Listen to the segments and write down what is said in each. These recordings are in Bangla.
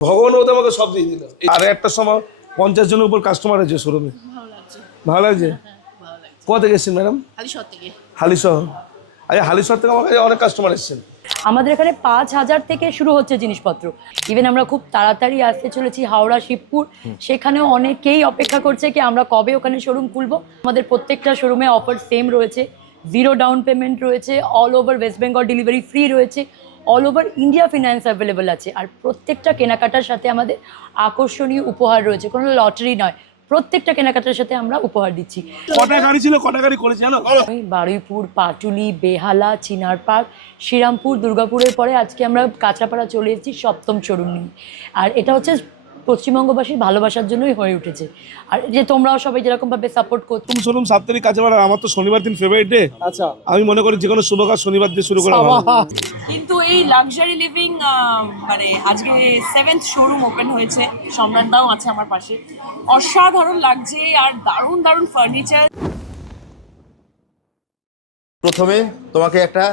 ভগবান ওদের আমাকে সব দিয়ে দিল। আর একটা সময় 50 জনের উপর কাস্টমার আছে শোরুমে। ভালো লাগছে। কোথা থেকে এসেছেন ম্যাডাম? হালিশহর থেকে। হালিশহর। আচ্ছা, হালিশহর থেকে আমার কাছে অনেক কাস্টমার এসেছেন। আমাদের এখানে 5,000 থেকে শুরু হচ্ছে জিনিসপত্র। ইভেন আমরা খুব তাড়াতাড়ি আসতে চলেছি হাওড়া শিবপুর, সেখানেও অনেকেই অপেক্ষা করছে কি আমরা কবে ওখানে শোরুম খুলবো। আমাদের প্রত্যেকটা শোরুমে অফার সেম রয়েছে, 0 ডাউন পেমেন্ট রয়েছে, all over West Bengal delivery free রয়েছে, all over India finance available আছে। আর প্রত্যেকটা কেনাকাটার সাথে আমাদের আকর্ষণীয় উপহার রয়েছে, কোনো লটারি নয়, প্রত্যেকটা কেনাকাটার সাথে আমরা উপহার দিচ্ছি। কটা গাড়ি ছিল, কটা গাড়ি করেছে জানো? বারুইপুর, পাটুলি, বেহালা, চিনার পার্ক, শ্রীরামপুর, দুর্গাপুরের পরে আজকে আমরা কাঁচরাপাড়া চলে এসেছি 7ম শোরুম নিয়ে। আর এটা হচ্ছে পশ্চিমবঙ্গবাসীর ভালোবাসার জন্যই হয়ে উঠেছে। আর যে তোমরাও সবাই যেরকমভাবে সাপোর্ট করছো। তুমি শোরুম 7 তারিখ কাছে বাড়া, আমার তো শনিবার দিন ফেভারিট ডে। আচ্ছা, আমি মনে করি যে কোনো শুভ কাজ শনিবার দিয়ে শুরু করা ভালো। কিন্তু এই লাক্সারি লিভিং মানে আজকে 7th শোরুম ওপেন হয়েছে, সম্রাটদাও আছে আমার পাশে, অসাধারণ লাগছে আর দারুণ দারুণ ফার্নিচার। প্রথমে তোমাকে একটা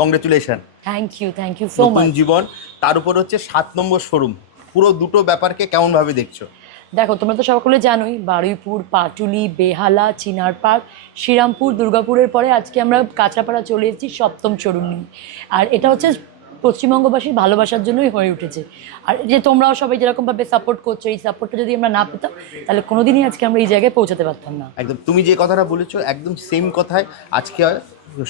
কংগ্রেচুলেশন, থ্যাংক ইউ সো নতুন মাচ। জীবন, তার উপর হচ্ছে 7 নম্বর শোরুম। পুরো দুটো ব্যাপারকে কেমন ভাবে দেখছো? দেখো, তোমরা তো সকলে জানোই বারুইপুর, পাটুলি, বেহালা, চিনার পার্ক, শ্রীরামপুর, দুর্গাপুরের পরে আজকে আমরা কাঁচরাপাড়া চলে এসেছি 7ম শোরুম নিয়ে। আর এটা হচ্ছে পশ্চিমবঙ্গবাসীর ভালোবাসার জন্যই হয়ে উঠেছে। আর যে তোমরাও সবাই যেরকমভাবে সাপোর্ট করছো, এই সাপোর্টটা যদি আমরা না পেতাম তাহলে কোনোদিনই আজকে আমরা এই জায়গায় পৌঁছাতে পারতাম না। একদম তুমি যে কথাটা বলেছো একদম সেম কথাই আজকে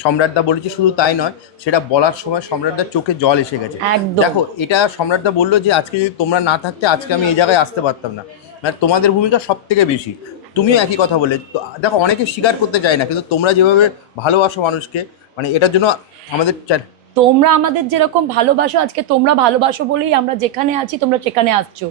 সম্রাটদা বলেছে। শুধু তাই নয়, সেটা বলার সময় সম্রাটদার চোখে জল এসে গেছে। একদম। দেখো, এটা সম্রাটদা বললো যে আজকে যদি তোমরা না থাকতে আজকে আমি এই জায়গায় আসতে পারতাম না, মানে তোমাদের ভূমিকা সব থেকে বেশি। তুমিও একই কথা বলে। তো দেখো, অনেকে স্বীকার করতে চায় না, কিন্তু তোমরা যেভাবে ভালোবাসো মানুষকে, মানে এটার জন্য আমাদের তোমরা আমাদের যেরকম ভালোবাসো, আজকে তোমরা ভালোবাসো বলেই আমরা যেখানে আছি তোমরা সেখানে আসছো।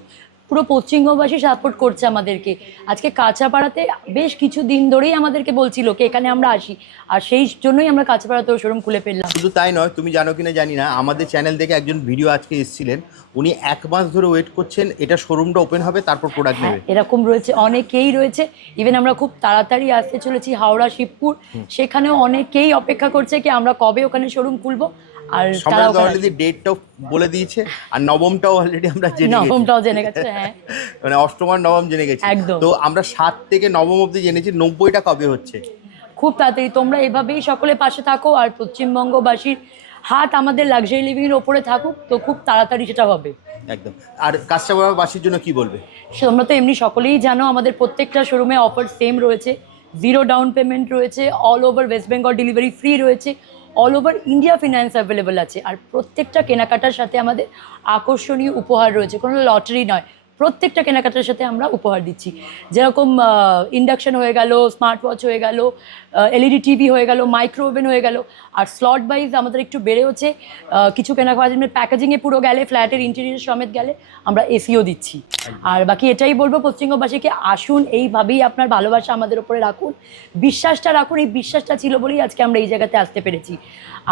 পুরো পশ্চিমবঙ্গবাসী সাপোর্ট করছে আমাদেরকে। আজকে কাঁচরাপাড়াতে বেশ কিছু দিন ধরেই আমাদেরকে বলছিল কি এখানে আমরা আসি, আর সেই জন্যই আমরা কাঁচরাপাড়াতেও শোরুম খুলে ফেললাম। শুধু তাই নয়, তুমি জানো কিনা জানি না, আমাদের চ্যানেল থেকে একজন ভিডিও আজকে এসেছিলেন, উনি 1 মাস ধরে ওয়েট করছেন এটা শোরুমটা ওপেন হবে তারপর প্রোডাক্ট নেবে। এরকম রয়েছে, অনেকেই রয়েছে। ইভেন আমরা খুব তাড়াতাড়ি আসতে চলেছি হাওড়া শিবপুর, সেখানেও অনেকেই অপেক্ষা করছে কি আমরা কবে ওখানে শোরুম খুলবো। আর তারা অলরেডি ডেটটাও বলে দিয়েছে, আর নবমটাও অলরেডি আমরা নবমটাও জেনে গেছে। হ্যাঁ, মানে অষ্টম আর নবম জেনে গেছি একদম। তো আমরা 7 থেকে নবম অবধি জেনেছি, 90টা কবে হচ্ছে। খুব তাড়াতাড়ি তোমরা এভাবেই সকলে পাশে থাকো, আর পশ্চিমবঙ্গবাসীর হাত আমাদের লাক্সারি লিভিং এর ওপরে থাকুক, তো খুব তাড়াতাড়ি সেটা হবে। একদম। আর কাস্টমারবাসীর জন্য কি বলবে? তোমরা তো এমনি সকলেই জানো আমাদের প্রত্যেকটা শোরুমে অফার সেম রয়েছে, 0 ডাউন পেমেন্ট রয়েছে, all over West Bengal delivery free রয়েছে, all over India finance available আছে। আর প্রত্যেকটা কেনাকাটার সাথে আমাদের আকর্ষণীয় উপহার রয়েছে, কোনো লটারি নয়, প্রত্যেকটা কেনাকাটার সাথে আমরা উপহার দিচ্ছি। যেরকম ইন্ডাকশন হয়ে গেল, স্মার্ট ওয়াচ হয়ে গেল, এলইডি টিভি হয়ে গেল, মাইক্রো ওভেন হয়ে গেল। আর স্লট ওয়াইজ আমাদের একটু বেড়ে হচ্ছে, কিছু কেনাকাটা প্যাকেজিংয়ে পুরো গেলে, ফ্ল্যাটের ইন্টেরিয়র সমেত গেলে আমরা এসিও দিচ্ছি। আর বাকি এটাই বলবো পশ্চিমবঙ্গবাসীকে, আসুন, এইভাবেই আপনার ভালোবাসা আমাদের ওপরে রাখুন, বিশ্বাসটা রাখুন। এই বিশ্বাসটা ছিল বলেই আজকে আমরা এই জায়গাতে আসতে পেরেছি।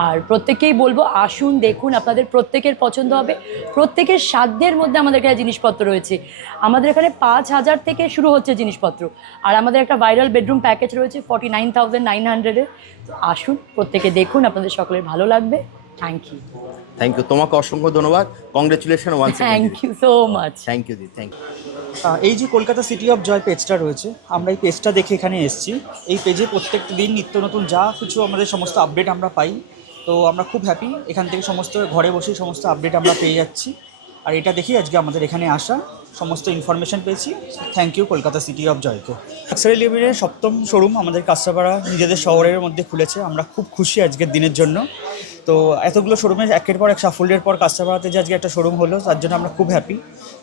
আর প্রত্যেককেই বলবো আসুন, দেখুন, আপনাদের প্রত্যেকের পছন্দ হবে। প্রত্যেকের সাধ্যের মধ্যে আমাদের কাছে জিনিসপত্র রয়েছে। আমাদের এখানে 5,000 থেকে শুরু হচ্ছে জিনিসপত্র। আর আমাদের একটা ভাইরাল বেডরুম প্যাকেজ রয়েছে 49,900-এর। তো আসুন, প্রত্যেকে দেখুন, আপনাদের সকলের ভালো লাগবে। Thank you. তোমাকে অসংখ্য ধন্যবাদ, congratulation once again. Thank you so much. Thank you দি, থ্যাংক ইউ। এই যে কলকাতা সিটি অফ জয় পেজটা রয়েছে, আমরা এই পেজটা দেখে এখানে এসেছি। এই পেজে প্রত্যেক দিন নিত্য নতুন যা কিছু আমাদের সমস্ত আপডেট আমরা পাই, তো আমরা খুব হ্যাপি। এখান থেকে সমস্ত ঘরে বসেই সমস্ত আপডেট আমরা পেয়ে যাচ্ছি। আর এটা দেখেই আজকে আমাদের এখানে আসা, সমস্ত ইনফরমেশন পেয়েছি। Thank you Kolkata city of জয়কে। লাক্সারি লিভিংয়ের 7ম শোরুম আমাদের কাঁচরাপাড়া নিজেদের শহরের মধ্যে খুলেছে। আমরা খুব খুশি আজকের দিনের জন্য। তো এতগুলো শোরুমে একের পর এক সাফল্যের পর কাঁচরাপাড়াতে যে আজকে একটা শোরুম হলো, তার জন্য আমরা খুব হ্যাপি।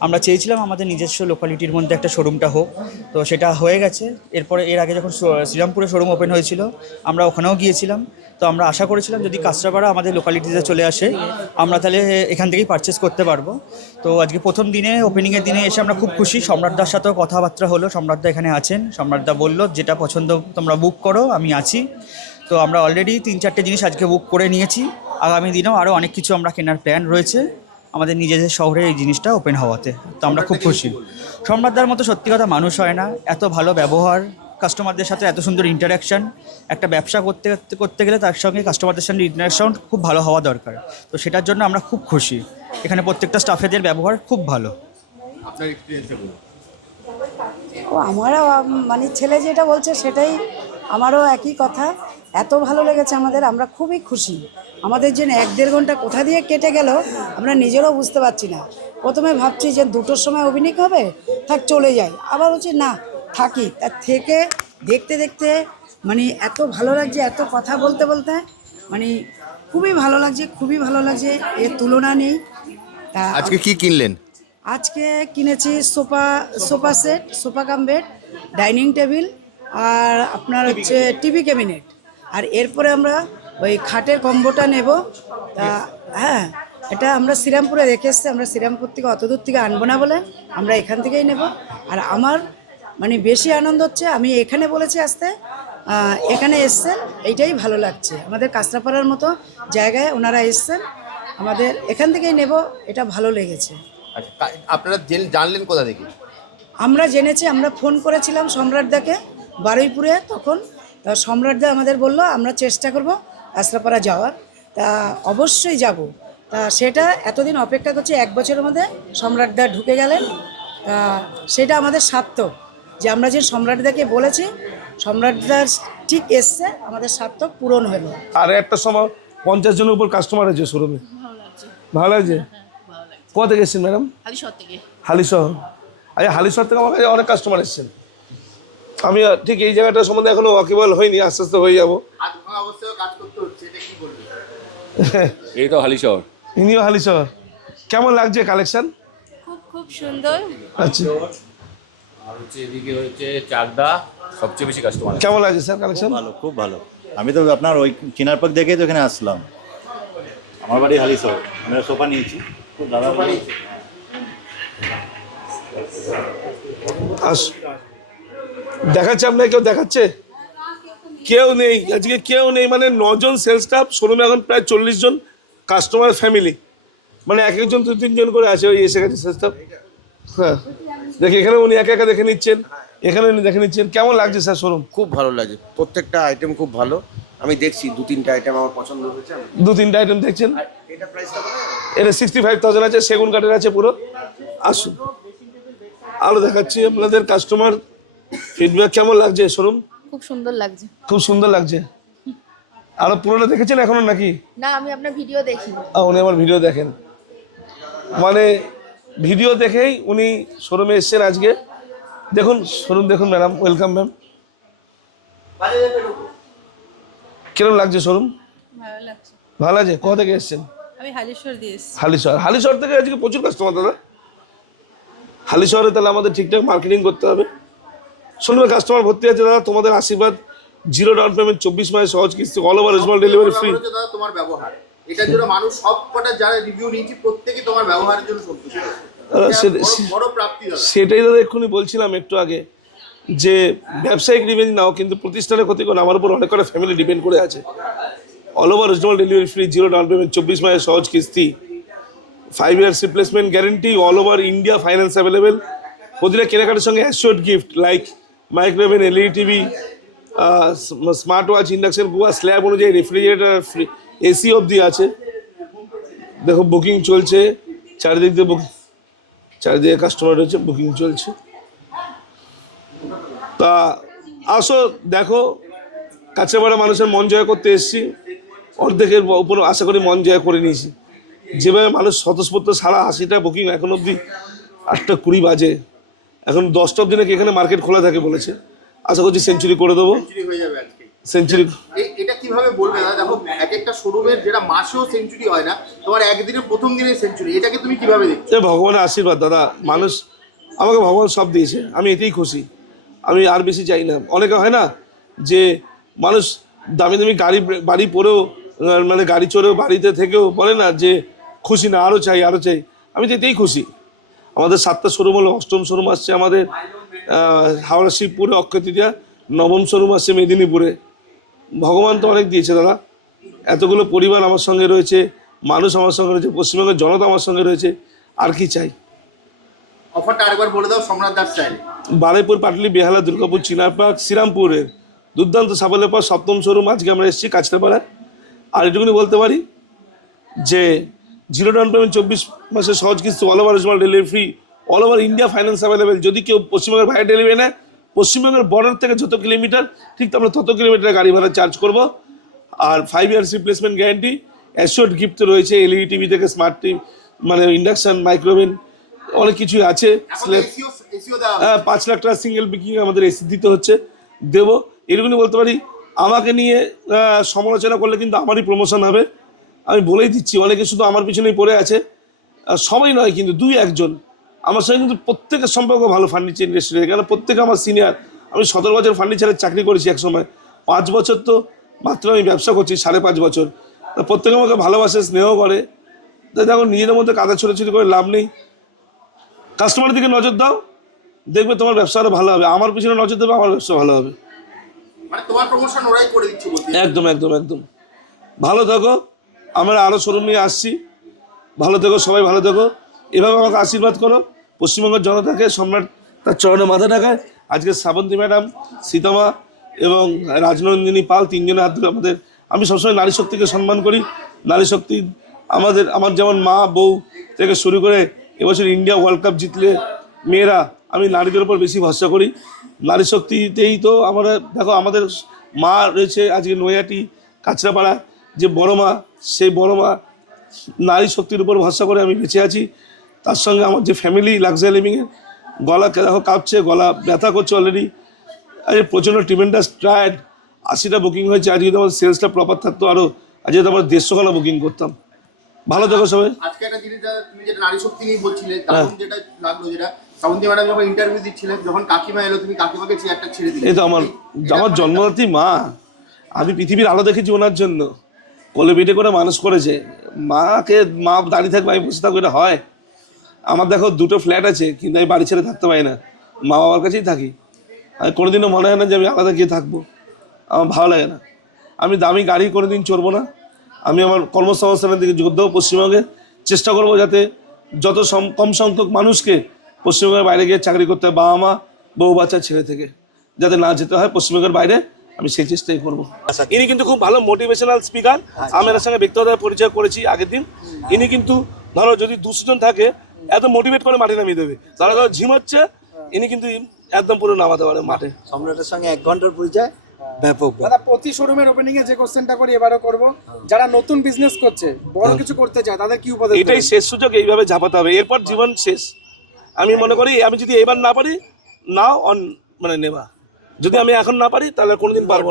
আমরা চেয়েছিলাম আমাদের নিজস্ব লোকালিটির মধ্যে একটা শোরুমটা হোক, তো সেটা হয়ে গেছে। এর আগে যখন শ্রীরামপুরে শোরুম ওপেন হয়েছিল আমরা ওখানেও গিয়েছিলাম। তো আমরা আশা করেছিলাম যদি কাঁচরাপাড়া আমাদের লোকালিটিতে চলে আসে আমরা তাহলে এখান থেকেই পারচেস করতে পারবো। তো আজকে প্রথম দিনে, ওপেনিংয়ের দিনে এসে আমরা খুব খুশি। সম্রাটদার সাথেও কথাবার্তা হলো, সম্রাটদা এখানে আছেন। সম্রাটদা বললো যেটা পছন্দ তোমরা বুক করো, আমি আছি। তো আমরা অলরেডি 3-4টে জিনিস আজকে বুক করে নিয়েছি। আগামী দিনেও আরও অনেক কিছু আমরা কেনার প্ল্যান রয়েছে আমাদের নিজেদের শহরে এই জিনিসটা ওপেন হওয়াতে। তো আমরা খুব খুশি। সম্রাটদার মতো সত্যি কথা মানুষ হয় না, এত ভালো ব্যবহার, কাস্টমারদের সাথে এত সুন্দর ইন্টারাকশান। একটা ব্যবসা করতে গেলে তার সঙ্গে কাস্টমারদের সঙ্গে ইন্টারাকশন খুব ভালো হওয়া দরকার। তো সেটার জন্য আমরা খুব খুশি। এখানে প্রত্যেকটা স্টাফেদের ব্যবহার খুব ভালো। আপনার এক্সপিরিয়েন্সে বলুন। ও আমারও মানে ছেলে যেটা বলছে সেটাই আমারও একই কথা। এত ভালো লেগেছে আমাদের, আমরা খুবই খুশি। আমাদের যে 1-1.5 ঘন্টা কোথা দিয়ে কেটে গেল আমরা নিজেরাও বুঝতে পারছি না। প্রথমে ভাবছি যে 2টোর সময় অভিনয় হবে, থাক চলে যাই, আবার হচ্ছে না থাকি, তার থেকে দেখতে দেখতে মানে এত ভালো লাগছে, এত কথা বলতে বলতে মানে খুবই ভালো লাগছে, খুবই ভালো লাগছে, এর তুলনা নেই। তা আজকে কি কিনলেন? আজকে কিনেছি sofa set, sofa cum bed, dining table আর আপনার হচ্ছে টিভি ক্যাবিনেট। আর এরপরে আমরা ওই খাটের কম্বোটা নেব। তা হ্যাঁ, এটা আমরা শ্রীরামপুরে রেখে এসেছি, আমরা শ্রীরামপুর থেকে অত দূর থেকে আনবো না বলে আমরা এখান থেকেই নেব। আর আমার মানে বেশি আনন্দ হচ্ছে আমি এখানে বলেছি আসতে, এখানে এসছেন, এইটাই ভালো লাগছে। আমাদের কাঁচরাপাড়ার মতো জায়গায় ওনারা এসছেন, আমাদের এখান থেকেই নেব, এটা ভালো লেগেছে। আচ্ছা, আপনারা জানলেন কোথা থেকে? আমরা জেনেছি, আমরা ফোন করেছিলাম সম্রাটদাকে বারুইপুরে, তখন সম্রাটদা আমাদের বলল আমরা চেষ্টা করব কাঁচরাপাড়া যাওয়ার। তা অবশ্যই যাব। তা সেটা এতদিন অপেক্ষা করছি, 1 বছরের মধ্যে সম্রাটদা ঢুকে গেলেন। তা সেটা আমাদের সার্থক যে আমরা যে সম্রাটদাকে বলেছি, সম্রাটদা ঠিক এসছে, আমাদের সার্থক পূরণ হলো। আর একটা সময় 50 জনের উপর কাস্টমার আছে শোরুমে। ভালো লাগছে? কোথা থেকে এসেছেন ম্যাডাম? হালিশহর থেকে। হালিশহর। আচ্ছা, হালিশহর থেকে আমার কাছে অনেক কাস্টমার এসেছেন। আমি ঠিক এই জায়গাটা সম্বন্ধে এখনো ওয়াকিবল হইনি, আস্তে আস্তে হয়ে যাবো। এই তো হালিশহর। ইনিও হালিশহর। কেমন লাগছে কালেকশন? খুব সুন্দর। আচ্ছা, আর হচ্ছে এদিকে হচ্ছে চাকদা, সবচেয়ে বেশি কাস্টমার। কেমন লাগছে স্যার কালেকশন? ভালো, খুব ভালো। আমি তো আপনার ওই চিনার পার্ক দেখেই তো এখানে আসলাম। আমার বাড়ি হালিশহর, আমরা সোফা নিয়েছি, খুব দাদা নিয়েছি। দেখাচ্ছে আপনাকে? কেউ দেখাচ্ছে? কেউ নেই আজকে, কেউ নেই। মানে 9 জন সেলস স্টাফ, শোরুমে এখন প্রায় 40 জন কাস্টমার ফ্যামিলি, মানে এক একজন 2-3 জন করে আছে। ওই এসে গেছে সেলস স্টাফ। হ্যাঁ, দেখি এখানে উনি একা একা দেখে নিচ্ছেন, এখানে উনি দেখে নিচ্ছেন। কেমন লাগছে স্যার শোরুম? খুব ভালো লাগে, প্রত্যেকটা আইটেম খুব ভালো। আমি দেখছি 2-3টা আইটেম আমার পছন্দ হয়েছে। 2-3টা আইটেম দেখছেন? এটা প্রাইসটা এটা 65,000 আছে, সেগুন কাঠের আছে পুরো। আসুন আরো দেখাচ্ছি আপনাদের কাস্টমার ফিডব্যাক। কেমন লাগছে শোরুম? খুব সুন্দর লাগছে। খুব সুন্দর লাগছে। আরো পুরোটা দেখেছেন এখনো নাকি? না, আমি আপনার ভিডিও দেখি। উনি আমার ভিডিও দেখেন, মানে ভিডিও দেখেই উনি শোরুমে এসেছেন আজকে। দেখুন শোরুম দেখুন ম্যাডাম, ওয়েলকাম ম্যাম। কিরকম লাগছে শোরুম? ভালো লাগছে। ভালো আছে? কোথা থেকে এসেছেন? আমি হালিশহর দিয়ে এসেছি। হালিশহর। হালিশহর থেকে আজকে প্রচুর কাস্টমার দাদা। হালিশহরে তাহলে আমাদের ঠিকঠাক মার্কেটিং করতে হবে। শোরুমে কাস্টমার ভর্তি আছে দাদা, তোমাদের আশীর্বাদ। 0 ডাউন পেমেন্ট, 24 মাসে সহজ কিস্তি, all over small delivery free. দাদা তোমার ব্যবহার, এটার জন্য মানুষ সবকটা যারা রিভিউ নিয়েছি প্রত্যেকেই তোমার ব্যবহারের জন্য সন্তুষ্ট। বড় প্রাপ্তি দাদা। সেটাই দাদা এক্ষুনি বলছিলাম একটু আগে, যে ব্যবসায়িক রিভেঞ্জ নাও কিন্তু প্রতিষ্ঠানের ক্ষতি করে। আমার উপর অনেক কটা ফ্যামিলি ডিপেন্ড করে আছে। All over small delivery free, 0 down payment, 24 মাসে সহজ কিস্তি, 5 years replacement guarantee, all over India finance available. প্রতিটা কেনাকাটার সঙ্গে assured gift like micro oven, LED TV, smart watch, induction cooker, slab অনুযায়ী রেফ্রিজারেটর, এসি অবধি আছে। দেখো বুকিং চলছে চারিদিক দিয়ে, চারিদিকে কাস্টমার রয়েছে, বুকিং চলছে। তা আসো দেখো, কাছেপাড়া মানুষের মন জয় করতে এসেছি। অর্ধেকের উপর আশা করি মন জয় করে নিয়েছি। যেভাবে মানুষ স্বতঃস্ফূর্ত, সারা 80টা বুকিং, এখন অবধি 8টা 20 বাজে, এখন 10টা অবধি নাকি এখানে মার্কেট খোলা থাকে বলেছে। আশা করছি সেঞ্চুরি করে দেবো। হয়ে যাবে আজকে সেঞ্চুরি। এটা কিভাবে বলবে দাদা? দেখো এক একটা শোরুমের যেটা মাসেও সেঞ্চুরি হয় না, তোমার একদিনের প্রথম দিনে সেঞ্চুরি, এটাকে তুমি কিভাবে দেখছো? ভগবানের আশীর্বাদ দাদা। মানুষ আমাকে ভগবান সব দিয়েছে, আমি এতেই খুশি। আমি আর বেশি চাই না। অনেকে হয় না যে মানুষ দামি দামি বাড়ি পরেও, মানে গাড়ি চড়েও, বাড়িতে থেকেও বলে না যে খুশি না, আরও চাই আরও চাই। আমি তো এতেই খুশি। আমাদের 7টা শোরুম হলো, 8ম শোরুম আসছে আমাদের হাওড়া শিবপুরে, অক্ষয় তৃতীয়া। 9ম শোরুম আসছে মেদিনীপুরে। ভগবান তো অনেক দিয়েছে দাদা। এতগুলো পরিবার আমার সঙ্গে রয়েছে, মানুষ আমার সঙ্গে রয়েছে, পশ্চিমবঙ্গের জনতা আমার সঙ্গে রয়েছে, আর কি চাই? অফারটা আরেকবার বলে দাও সম্রাট দাস চাই। বারুইপুর, পাটলি, বেহালা, দুর্গাপুর, চিনারপাড়, শ্রীরামপুরের দুর্দান্ত সাফল্যের পর 7ম শোরুম আজকে আমরা এসেছি কাঁচরাপাড়ায়। আর এটুকুনি বলতে পারি যে 0 ডাউন পেমেন্ট, 24 মাসে সহজ কিস্তি, all over small delivery free, all over India finance available. যদি কেউ পশ্চিমবঙ্গের বাইরে ডেলিভারি নেয়, পশ্চিমবঙ্গের বর্ডার থেকে যত কিলোমিটার ঠিক আমরা তত কিলোমিটার গাড়ি ভাড়া চার্জ করব। আর 5 years রিপ্লেসমেন্ট গ্যারান্টি, অ্যাশোর্ড গিফট রয়েছে, এলইডি টিভি থেকে স্মার্ট টিভি, মানে ইন্ডাকশন, মাইক্রোওভেন, অনেক কিছুই আছে। হ্যাঁ, 5 লাখ টাকা সিঙ্গেল বুকিং আমাদের এসি দিতে হচ্ছে, দেবো। এরকমই বলতে পারি। আমাকে নিয়ে সমালোচনা করলে কিন্তু আমারই প্রমোশন হবে, আমি বলেই দিচ্ছি। অনেকে শুধু আমার পিছনেই পড়ে আছে, সবাই নয় কিন্তু 2-1 আমার সঙ্গে কিন্তু প্রত্যেকের সম্পর্ক ভালো ফার্নিচার ইন্ডাস্ট্রিতে, কেন প্রত্যেকে আমার সিনিয়র। আমি 17 বছর ফার্নিচারের চাকরি করেছি এক সময়, 5 বছর তো মাত্র আমি ব্যবসা করছি, 5.5 বছর। তা প্রত্যেকে আমাকে ভালোবাসে, স্নেহ করে। তাই দেখো, নিজেদের মধ্যে কাদা ছোটাছুটি করে লাভ নেই। কাস্টমারের দিকে নজর দাও, দেখবে তোমার ব্যবসা আরো ভালো হবে। আমার পিছনে নজর দেবে, আমার ব্যবসা ভালো হবে। মানে তোমার প্রমোশন ওরাই করে দিচ্ছে বলতে। একদম একদম একদম। ভালো থাকো, আমরা আরও শোরুম নিয়ে আসছি। ভালো থেকো, সবাই ভালো থেকো। এভাবে আমাকে আশীর্বাদ করো। পশ্চিমবঙ্গের জনতাকে সম্রাট তার চরণে মাথা রাখায়। আজকে শ্রাবন্তী ম্যাডাম, সীতামা এবং রাজনন্দিনী পাল 3 জনের হাত ধরে আমাদের, আমি সবসময় নারী শক্তিকে সম্মান করি। নারী শক্তি আমার যেমন মা বউ থেকে শুরু করে এবছর ইন্ডিয়া ওয়ার্ল্ড কাপ জিতলে মেয়েরা, আমি নারীদের উপর বেশি ভরসা করি। নারী শক্তিতেই তো আমরা, দেখো আমাদের মা রয়েছে আজকে নৈহাটি কাঁচরাপাড়া, যে বড় মা, সেই বড় মা নারী শক্তির উপর ভরসা করে আমি বেঁচে আছি। তার সঙ্গে আমার যে ফ্যামিলি লাক্সারি লিভিংয়ের, গলা দেখো কাঁপছে, গলা ব্যথা করছে অলরেডি। আজকে প্রচণ্ড ট্রিমেন্ডাস টায়ার্ড। 80টা বুকিং হয়েছে। আজকে যদি আমার সেলসটা প্রপার থাকতো আরও, আজকে তো আমরা 150 খানা বুকিং করতাম। ভালো থাকো সবাই। আজকে একটা জিনিস তুমি যেটা নারী শক্তি নিয়ে বলছিলে, তখন যেটা লাগলো, যেটা শ্রাবন্তী ম্যাডাম যখন ইন্টারভিউ দিচ্ছিলেন, যখন কাকিমা এলো, তুমি কাকিমাকে চেয়ারটা ছেড়ে দিলে। এই তো আমার জন্মদাত্রী মা। আমি পৃথিবীর আলো দেখেছি ওনার জন্য। কোলে পিঠে করে মানুষ করেছে। মা দাঁড়িয়ে থাকবে, আমি বসে থাকবো, এটা হয়? আমার দেখো 2টো ফ্ল্যাট আছে, কিন্তু আমি বাড়ি ছেড়ে থাকতে পারি না, মা বাবার কাছেই থাকি। আমি কোনোদিনও মনে হয় না যে আমি আলাদা গিয়ে থাকবো, আমার ভালো লাগে না। আমি দামি গাড়ি কোনোদিন চড়বো না। আমি আমার কর্মসংস্থানের দিকে যোগ দেবো। পশ্চিমবঙ্গে চেষ্টা করবো যাতে যত কম সংখ্যক মানুষকে পশ্চিমবঙ্গের বাইরে গিয়ে চাকরি করতে হয়, বাবা মা বউ বাচ্চা ছেলে থেকে যাতে না যেতে হয় পশ্চিমবঙ্গের বাইরে, আমি সেই চেষ্টাই করবো। ইনি কিন্তু খুব ভালো মোটিভেশনাল স্পিকার। আমি এর সঙ্গে ব্যক্তিগতভাবে পরিচয় করেছি আগের দিন। ইনি কিন্তু ধরো যদি 200 জন থাকে, এত মোটিভেট করে মাঠে নামিয়ে দেবে। তারা ধরো ঝিমোচ্ছে, ইনি কিন্তু একদম পুরো নামাতে পারে মাঠে। সম্রাটের সঙ্গে 1 ঘন্টার পরিচয় ব্যাপক। দাদা, প্রতি শোরুমের ওপেনিং এ যে কোশ্চেনটা করি এবারও করব, যারা নতুন বিজনেস করছে, বড় কিছু করতে চায়, তাদের কি উপদেশ? এটাই শেষ সুযোগ, এইভাবে ঝাঁপাতে হবে, এরপর জীবন শেষ। আমি মনে করি আমি যদি এবার না পারি, নাও অন মানে নেবা। যদি আমি এখন না পারি, তাহলে কোনোদিন পারবো না।